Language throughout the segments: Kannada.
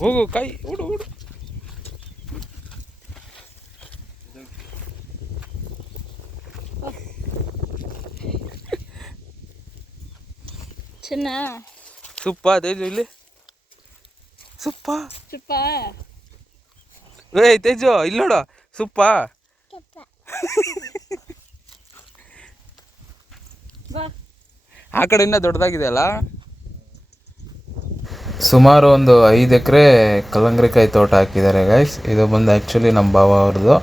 ಹೋಗು ಕಾಯಿ ಹುಡು ಹುಡು. ಚಿನ್ನ ಸುಪ್ಪ ತೇಜು ಇಲ್ಲಿ ಸುಪ್ಪ ಸುಪ್ಪ. ಏಯ್ ತೇಜು ಇಲ್ಲಿ ನೋಡು ಸುಪ್ಪ. ಆ ಕಡೆಯಿಂದ ದೊಡ್ಡದಾಗಿದೆ ಅಲ್ಲ. ಸುಮಾರು ಒಂದು 5 ಎಕರೆ ಕಲ್ಲಂಗರಿಕಾಯಿ ತೋಟ ಹಾಕಿದ್ದಾರೆ ಗೈಸ್. ಇದು ಬಂದು ಆ್ಯಕ್ಚುಲಿ ನಮ್ಮ ಭಾವ ಅವ್ರದ್ದು.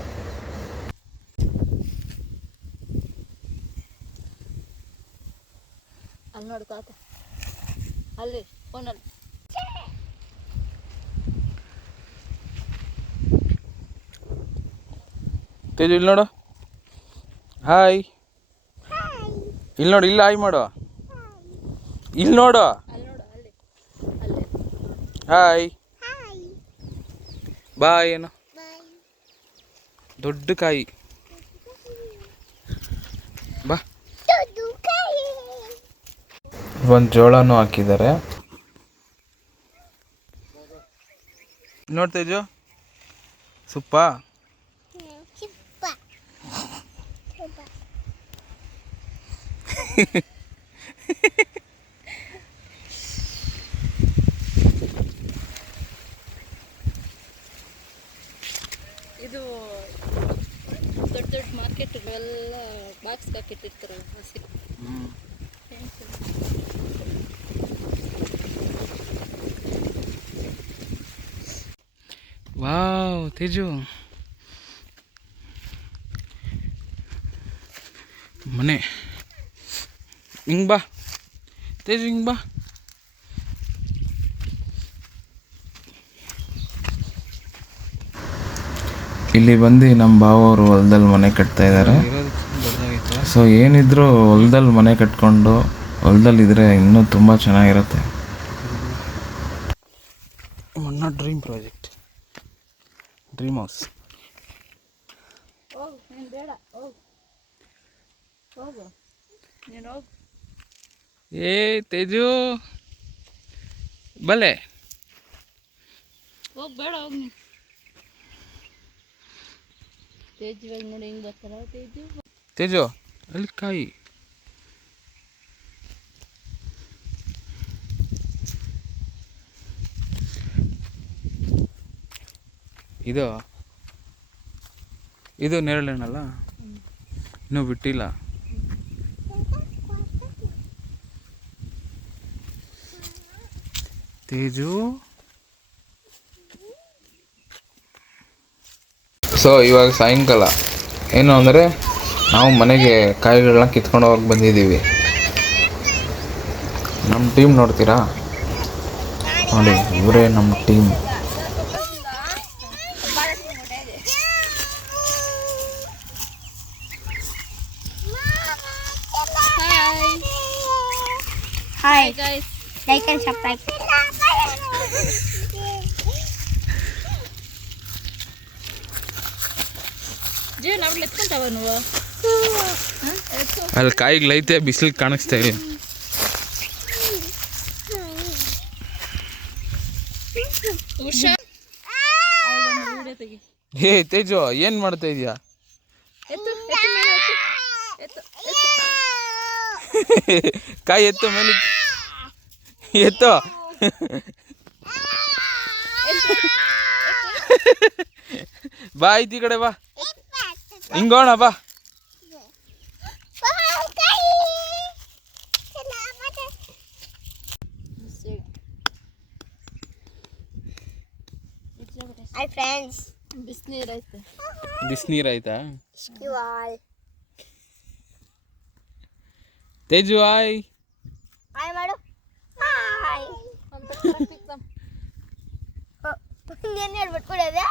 ಅಲ್ಲಿ ನೋಡು ತಾತ, ಅಲ್ಲಿ ಫೋನಲ್ಲಿ. ತೇಜು ಇಲ್ಲಿ ನೋಡು, ಹಾಯ್. ಇಲ್ಲಿ ನೋಡು, ಇಲ್ಲಿ ಹಾಯ್ ಮಾಡು. ಇಲ್ಲಿ ನೋಡು, ಅಲ್ಲಿ ನೋಡು, ಅಲ್ಲಿ ಅಲ್ಲಿ. Hi bye. ಏನು ದೊಡ್ಡ ಕಾಯಿ ಬಾ. ಒಂದು ಜೋಳನೂ ಹಾಕಿದ್ದಾರೆ. ನೋಡ್ತೇಜು ಸುಪ್ಪ. ಇದು ದೊಡ್ಡ ದೊಡ್ಡ ಮಾರ್ಕೆಟ್ ಎಲ್ಲ ಬಾಕ್ಸ್ ಹಾಕಿಟ್ಟಿರ್ತಾರಲ್ಲ ಹಸಿ. ವಾವ್ ತೇಜು ಮನೆ ಹಿಂಗೆ ಬಾ ತೇಜು, ಹಿಂಗೆ ಬಾ. ಇಲ್ಲಿ ಬಂದು ನಮ್ಮ ಭಾವ ಅವರು ಹೊಲದಲ್ಲಿ ಮನೆ ಕಟ್ತಾ ಇದ್ದಾರೆ. ಸೊ ಏನಿದ್ರು ಹೊಲದಲ್ಲಿ ಮನೆ ಕಟ್ಕೊಂಡು ಹೊಲದಲ್ಲಿದ್ದರೆ ಇನ್ನೂ ತುಂಬ ಚೆನ್ನಾಗಿರುತ್ತೆ. ಮನ್ನ ಡ್ರೀಮ್ ಪ್ರಾಜೆಕ್ಟ್, ಡ್ರೀಮ್ ಹೌಸ್. ಹೋಗು, ನೀನು ಬೇಡ, ಹೋಗು ಹೋಗು, ನೀನು ಹೋಗು. ಏ ತೇಜು ಬಲೆ ಹೋಗಿ ಬೇಡ, ಹೋಗಿ ನೀನು. ತೇಜು ಇವಾಗ ನೋಡಿ ಹೆಂಗೆ ಬರ್ತಾರ ತೇಜು. ತೇಜು ಅಲ್ಲಿ ಕಾಯಿ. ಇದು ಇದು ನೇರಳೆಣ್ಣಲ್ಲ, ಇನ್ನೂ ಬಿಟ್ಟಿಲ್ಲ. ತೇಜು ಸೊ ಇವಾಗ ಸಾಯಂಕಾಲ ಏನು ಅಂದರೆ ನಾವು ಮನೆಗೆ ಕಾಯಿಗಳನ್ನ ಕಿತ್ಕೊಂಡು ಹೋಗಿ ಬಂದಿದ್ದೀವಿ. ನಮ್ಮ ಟೀಮ್ ನೋಡ್ತೀರಾ ನೋಡಿ, ಇವರೇ ನಮ್ಮ team. Hi guys, like and subscribe. ಜೀವ ನಾವು ಎತ್ಕೊಂತಾವ ನೀವು. ಅಲ್ಲಿ ಕಾಯಿಗಳೈತೆ, ಬಿಸಿಲಿಗೆ ಕಾಣಿಸ್ತಾ ಇಲ್ಲ. ಉಷಾ ವಿಡಿಯೋ ತೆಗಿ. ಹೇ ತೇಜು ಏನು ಮಾಡ್ತಾ ಇದೀಯಾ? ಎತ್ತು ಎತ್ತು ಮೇಲೆ ಎತ್ತು ಎತ್ತು ಕಾಯಿ ಎತ್ತು ಮೇಲೆ ಎತ್ತು. ಬಾ ಐತಿ ಕಡೆ ಬಾ, ಹಿಂಗೋಣ ಬಾ. Hi friends, ಬಿಸಿನೀರು ಐತೆ. ಬಿಸಿನೀರು ಆಯ್ತಾ? ಇವಾಲ್ ತೇಜು ಹಾಯ್ ಹಾಯ್ ಮಾಡು. ಹಾಯ್ ಏನು ಹೇಳ್ಬಿಟ್ಟು ಕೊಡೋದೆ.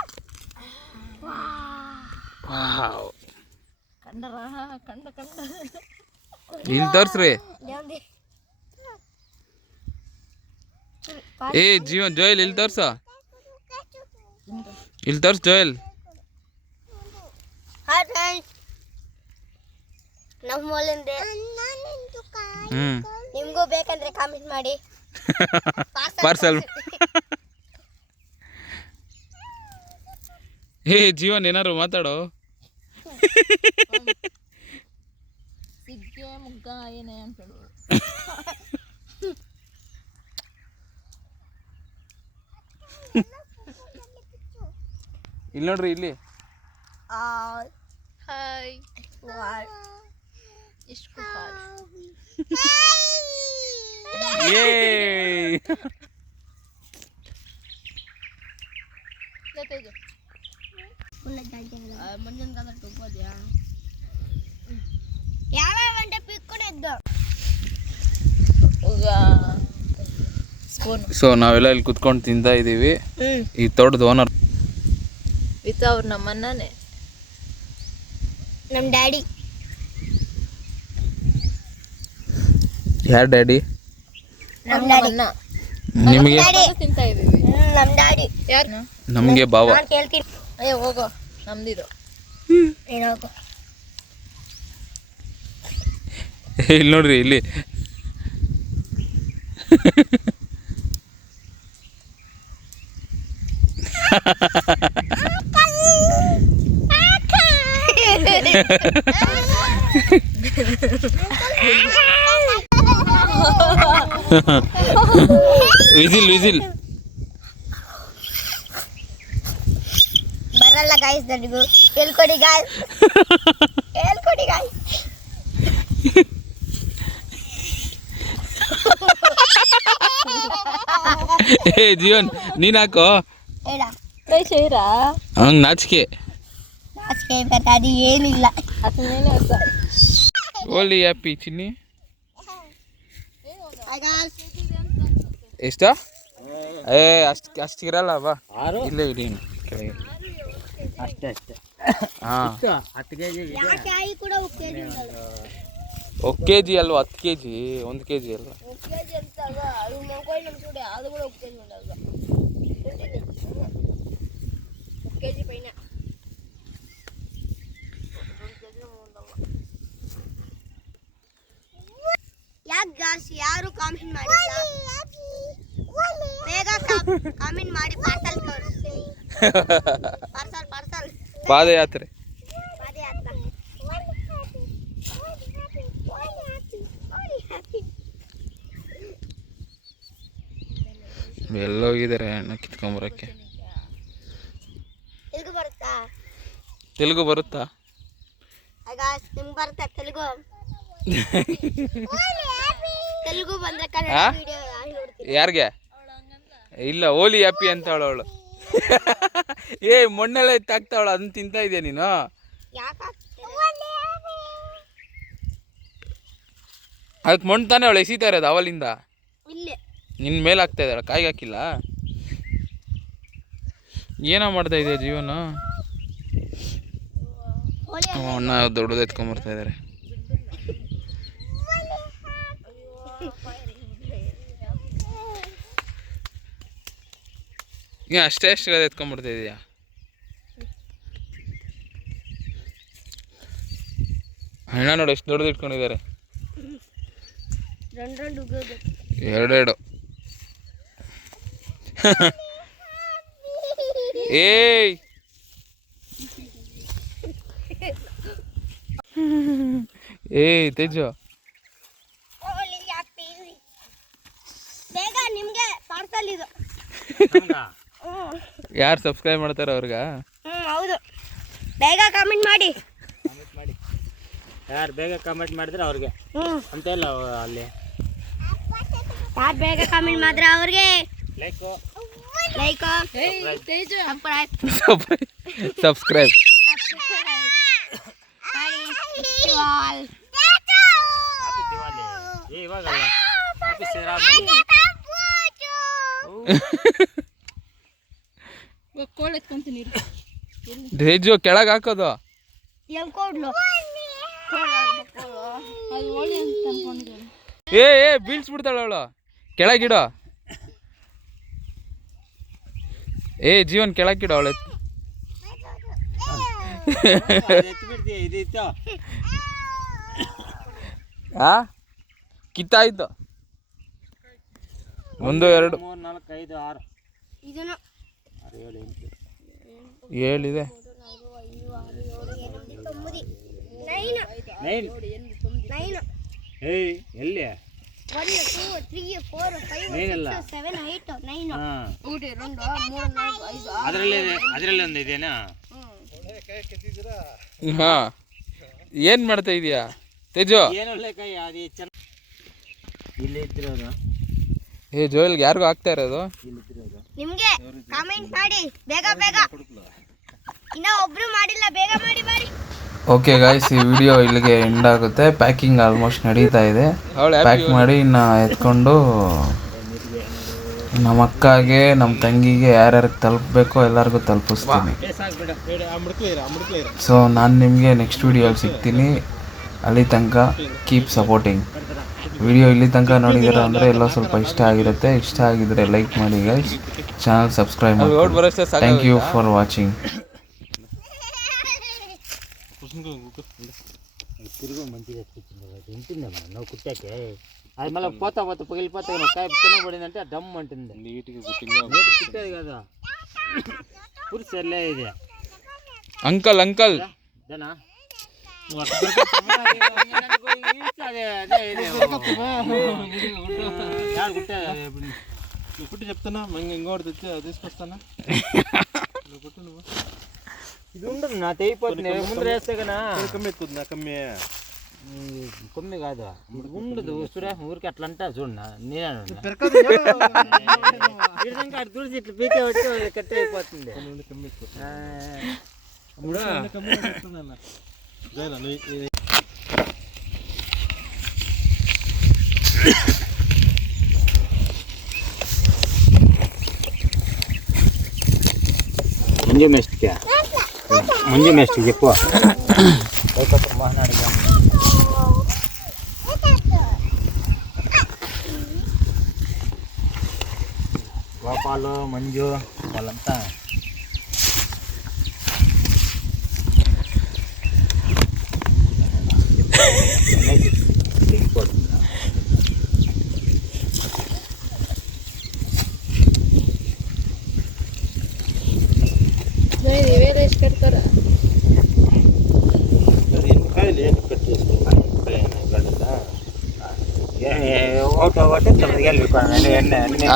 ಕಂಡರ ಕಂಡ ಕಂಡ ಇಲ್ಲಿ ತೋರ್ಸ್ರಿ. ಏ ಜೀವನ್ ಜೋಯಲ್ ಇಲ್ಲಿ ತೋರ್ಸ, ಇಲ್ಲಿ ತೋರ್ಸ್ ಜೋಯಲ್. ಹಾಯ್ ಫ್ರೆಂಡ್ಸ್, ನಮ್ಮ ಮೊಲಿಂದೆ ನಿಮಗೂ ಬೇಕಂದ್ರೆ ಕಾಮೆಂಟ್ ಮಾಡಿ. ಪಾರ್ಸಲ್ ಹೇ ಜೀವನ್ ಏನಾರು ಮಾತಾಡೋ. ಸಿಗ್ಗೆ ಮುಗ್ಗ ಏನೇ ಅಂತೇಳು. ಇಲ್ಲಿ ನೋಡ್ರಿ ಇಲ್ಲಿ. ಹಾಯ್ ಎಷ್ಟು ಹಾಯ್. ಮುಂದಿನ ಕಾಲ ಟುಕ್ಕೋದ್ಯಾ ಯಾವ ಗಂಟೆ ಪಿಕ್ಕೊಂಡಿದ್ದು ಸ್ಪೂನ್. ಸೊ ನಾವೆಲ್ಲ ಇಲ್ಲಿ ಕುತ್ಕೊಂಡು ತಿಂತಾ ಇದೀವಿ. ಈ ತೋಟದ ಓನರ್ ವಿತ್ ಅವ್ರು ನಮ್ಮಣ್ಣನೇ, ನಮ್ಮ ಡ್ಯಾಡಿ. ಯಾರ್ ಡ್ಯಾಡಿ? ನಮ್ಮ ಅಣ್ಣ. ನಿಮಗೆ ತಿಂತಾ ಇದೀವಿ. ನಮ್ಮ ಡ್ಯಾಡಿ ಯಾರು? ನಮಗೆ ಭಾವ. ನಾನು ಕೇಳ್ತೀನಿ. ಏ ಹೋಗೋ ನಮ್ದಿದು ಏನೋಗೋ. ಇಲ್ಲಿ ನೋಡ್ರಿ ಇಲ್ಲಿ. ವಿಸಿಲ್ ವಿಸಿಲ್ ಬರಲ್ಲ ಗಾಯ್ಸ್, ನನಗೂ ಹೇಳ್ಕೊಡಿ ಗಾಯ್ಸ್, ಹೇಳ್ಕೊಡಿ ಗಾಯ್ಸ್. ಏ ಜೀವನ್ ನೀನ್ ಹಾಕೋ. ಹೇಳ ಶೇರಾ ಹಂಗ್ ನಾಚಿಕೆ ನಾಚಿಕೆ ಅದು ಏನಿಲ್ಲ. ಓಲಿ ಹ್ಯಾಪಿ ಚಿನ್ನಿ. ಎಷ್ಟ? ಏ ಅಷ್ಟು ಇರಲ್ಲ ಬಾ, ಇಲ್ಲೇ ಇಡಿ ಕೆಳಗೆ. ಅಷ್ಟೇ ಅಷ್ಟೇ. ಹಾಂ 10 kg. ಒಕ್ಕೆ ಕೆ ಜಿ ಅಲ್ವಾ? 10 kg 1 kg ಅಲ್ವಾ? ಯಾಕೆ ಜಾಸ್ತಿ ಯಾರು ಕಾಮೆಂಟ್ ಮಾಡಿಲ್ಲ? ಬೇಗ ಕಾಮೆಂಟ್ ಮಾಡಿ ಪಾರ್ಸಲ್ ಕಳಿಸ್ತೀನಿ. ಪಾರ್ಸಲ್ ಪಾರ್ಸಲ್ ಪಾದಯಾತ್ರೆ. ಎಲ್ಲೋಗಿದ್ದಾರೆ ಅಣ್ಣ ಕಿತ್ಕೊಂಬರಕ್ಕೆ. ತೆಲುಗು ಬರುತ್ತಾ? ತೆಲುಗು ಬರುತ್ತಾ? ನಿಮ್ಗೆ ಬರುತ್ತಾ ತೆಲುಗು? ತೆಲುಗು ಬಂದ್ರೆ ಕನ್ನಡ ವಿಡಿಯೋ ನೋಡ್ತೀನಿ. ಯಾರಿಗೆ? ಇಲ್ಲ, ಓಲಿ ಹ್ಯಾಪಿ ಅಂತ ಅವಳು. ಏ ಮೊನ್ನೆಲ್ಲ ಎತ್ತಾಗ್ತಾವಳ, ಅದನ್ನ ತಿಂತಾ ಇದೆಯಾ ನೀನು? ಅದಕ್ಕೆ ಮಣ್ಣು ತಾನೇ ಅವಳು ಎಸಿತಾ ಇರೋದು ಅವಲಿಂದ. ನಿನ್ನ ಮೇಲೆ ಹಾಕ್ತಾ ಇದ್ದಾಳ, ಕಾಯಿಗೆ ಹಾಕಿಲ್ಲ. ಏನೋ ಮಾಡ್ತಾ ಇದೆಯಾ ಜೀವನ? ಅಣ್ಣ ದೊಡ್ಡದು ಎತ್ಕೊಂಡ್ಬರ್ತಾ ಇದ್ದಾರೆ. ಅಷ್ಟೇ ಅಷ್ಟು ಎತ್ಕೊಂಡ್ಬಿಡ್ತಾ ಇದೆಯಾ? ಅಣ್ಣ ನೋಡಿ ಎಷ್ಟು ದೊಡ್ಡದು ಇಟ್ಕೊಂಡಿದ್ದಾರೆ. ಎರಡೆರಡು. ಏಯ್ ಏಯ್ ತೇಜು, ಬೇಗ ನಿಮ್ಗೆ ಪಾರ್ಸಲ್ ಇದು. ಯಾರು ಸಬ್ಸ್ಕ್ರೈಬ್ ಮಾಡ್ತಾರ ಅವ್ರಿಗ? ಹೌದು, ಬೇಗ ಕಾಮೆಂಟ್ ಮಾಡಿ. ಯಾರು ಬೇಗ ಕಮೆಂಟ್ ಮಾಡಿದ್ರೆ ಅವ್ರಿಗೆ ಅಂತ ಇಲ್ಲ. ಅಲ್ಲಿ ಯಾರು ಬೇಗ ಕಾಮೆಂಟ್ ಮಾಡಿದ್ರೆ ಅವ್ರಿಗೆ ಲೈಕ್ ಸಬ್ಸ್ಕ್ರೈಬ್. ಹ್ಯಾಪಿ ದಿವಾಲಿ. ಇವಾಗಲ್ಲ, ಹ್ಯಾಪಿ ಶ್ರೀರಾಮ. ಕೋಲ್ ಎತ್ಕೊಂತೀನಿ. ತೇಜು ಕೆಳಗೆ ಹಾಕೋದು. ಏ ಬೀಳ್ಸ್ಬಿಡ್ತಾಳ ಅವಳು, ಕೆಳಗಿಡೋ. ಏ ಜೀವನ್ ಕೆಳಗಿಡೋ ಅವಳು. ಇದಿತ್ತು ಕಿತ್ತಾಯ್ತು. 1 2 3 4 5 6 ಇದನ್ನು 7 8 7 ಇದೆ. ನೈನ್ ಏಯ್ ಎಲ್ಲಿ ನೈನಲ್ಲ ಅದರಲ್ಲಿ ಒಂದು ಇದೆಯಾ? ಹಾ, ಏನು ಮಾಡ್ತಾ ಇದೀಯಾ ತೇಜು? ಏನು ಕೈ ಅದು ಇಲ್ಲಿ ಇದ್ದಿರೋದು. ಏ ಜೋಯಲ್ಗೆ ಯಾರಿಗೂ ಆಗ್ತಾ ಇರೋದು? ನಿಮ್ಗೆ ಕಾಮೆಂಟ್ ಮಾಡಿ ಬೇಗ ಬೇಗ, ಇನ್ನ ಒಬ್ರು ಮಾಡಿಲ್ಲ, ಬೇಗ ಮಾಡಿ ಮಾಡಿ. ಓಕೆ ಗಾಯ್ಸ್, ಈ ವಿಡಿಯೋ ಇಲ್ಲಿಗೆ ಎಂಡ್ ಆಗುತ್ತೆ. ಪ್ಯಾಕಿಂಗ್ ಆಲ್ಮೋಸ್ಟ್ ನಡೀತಾ ಇದೆ. ಪ್ಯಾಕ್ ಮಾಡಿ ಇನ್ನು ಎತ್ಕೊಂಡು ನಮ್ಮ ಅಕ್ಕಗೆ ನಮ್ಮ ತಂಗಿಗೆ ಯಾರ್ಯಾರಿಗೆ ತಲುಪಬೇಕೋ ಎಲ್ಲರಿಗೂ ತಲುಪಿಸ್ತೀನಿ. ಸೊ ನಾನು ನಿಮಗೆ ನೆಕ್ಸ್ಟ್ ವಿಡಿಯೋಲ್ಲಿ ಸಿಗ್ತೀನಿ. ಅಲ್ಲಿ ತನಕ ಕೀಪ್ ಸಪೋರ್ಟಿಂಗ್. ವಿಡಿಯೋ ಇಲ್ಲಿ ತನಕ ನೋಡಿದ್ದೀರ ಅಂದರೆ ಎಲ್ಲೋ ಸ್ವಲ್ಪ ಇಷ್ಟ ಆಗಿರುತ್ತೆ. ಇಷ್ಟ ಆಗಿದ್ರೆ ಲೈಕ್ ಮಾಡಿ ಗೈಸ್, ಚಾನಲ್ ಸಬ್ಸ್ಕ್ರೈಬ್ ಮಾಡಿ. Thank you for watching. ತಿರುಗು ಮಂಚಿಗೆ ತಿಂತಿಂದಮ್ಮ ನಾವು ಕುಟ್ಟಾಕೆ ಆದ್ಮೇಲೆ పోతా పగిలిపోతా కాయ తినబడిందంటే డమ్ అంటుంది. నీట్గా కుట్టేది కదా, పూర్తి సర్లే ఇది. అంకల్ అంకల్ జనా కుట్టి చెప్తానా, ఇంకోటి తెచ్చి తీసుకొస్తానా? ఇది ఉండదు నా తెగిపోతుంది. ముందు వేస్తే కదా కమ్మి ఎత్తుంది. నా కమ్మి కొమ్మి కాదు, ఉండదు. చూడే ఊరికి అట్లా అంటా చూడన్నా. నేను తుడిచి ఇట్లా పీకే వచ్చి కట్టి అయిపోతుంది. మంజు మేస్ట్కి చెప్పు. మహానాడు గోపాలు మంజు వాళ్ళంతా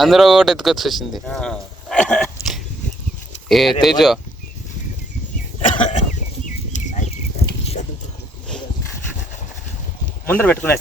అందరూ ఒకటి ఎత్తుకొచ్చేసింది. ఏ తేజు ముందర పెట్టుకునే